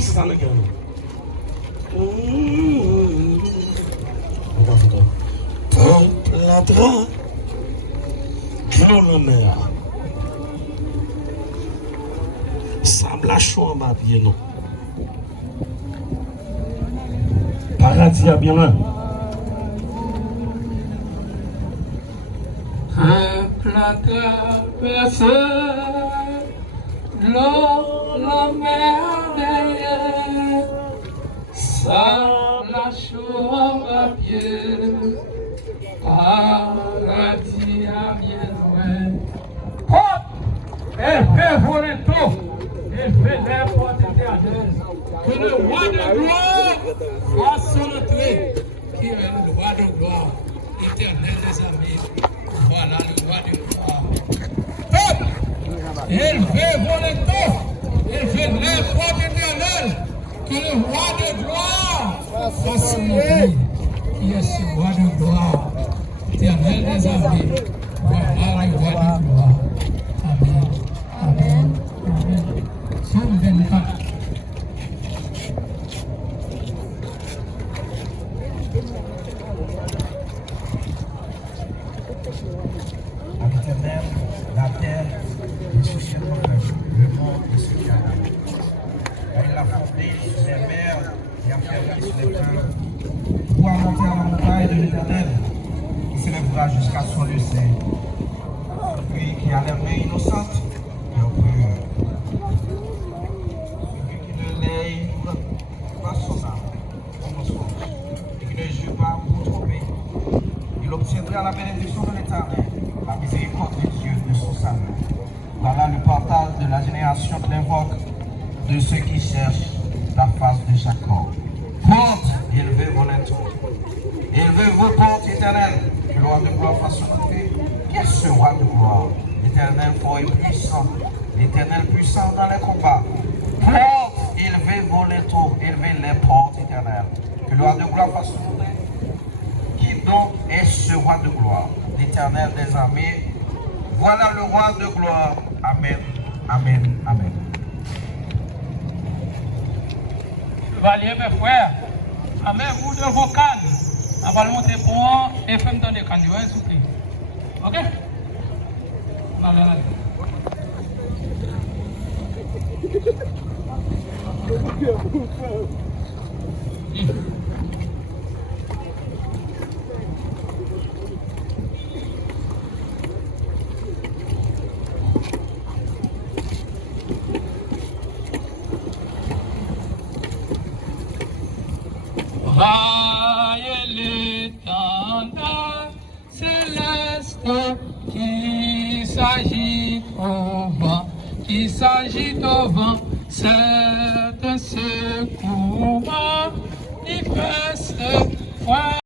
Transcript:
c'est ça le gars. Peuple ladra, clos la mer. Sable à chaud en bas, bien non. Paradis à bien loin. Peuple à traverser l'eau, la mer derrière, sable à chaud en papier, paradis à bien loin. Hop! Elle fait voler tout, elle fait les portes éternelles. Que le roi de gloire fasse son entrée, qui est le roi de gloire, éternel des amis. Voilà le roi de gloire. Peuple, élevez vos lecteurs, élevez les portes éternelles, que le roi de gloire fasse son entrée, qui est ce roi de gloire, éternel des amis. Voilà le roi de gloire. Amen. Amen. Amen. Somme 24. À l'Éternel, la terre, et ce ciel le monde et ce qu'il y a là. Car il a fondé sur les mers et a fermé sur les fleuves. Pour monter à la montagne de l'Éternel, il s'élèvera jusqu'à son lieu saint. Lui qui a les mains innocentes et oppreux. Celui qui ne lève pas son âme comme mensonge et qui ne jure pas pour tromper. Il obtiendra la bénédiction de l'Éternel, la miséricorde de Dieu de son salut. Voilà le portail de la génération qui l'invoque, de ceux qui cherchent la face de Jacob. Porte, élevez vos lettres. Élevez vos portes éternelles, que le roi de gloire fasse son entrée. Qui est ce roi de gloire? L'Éternel fort et puissant, l'Éternel puissant dans les combats. Porte, élevez vos lettres, élevez les portes éternelles, que le roi de gloire fasse son entrée. Qui donc est ce roi de gloire? L'Éternel des armées. Voilà le roi de gloire. Amen. Amen. Amen. Chevalier, mes frères, amène vous de vos cannes. On va le monter pour moi et faire me donner cannes, s'il vous plaît. Ok? Allez, allez. Vaille l'étendard céleste qui s'agite au vent, c'est un secours manifeste.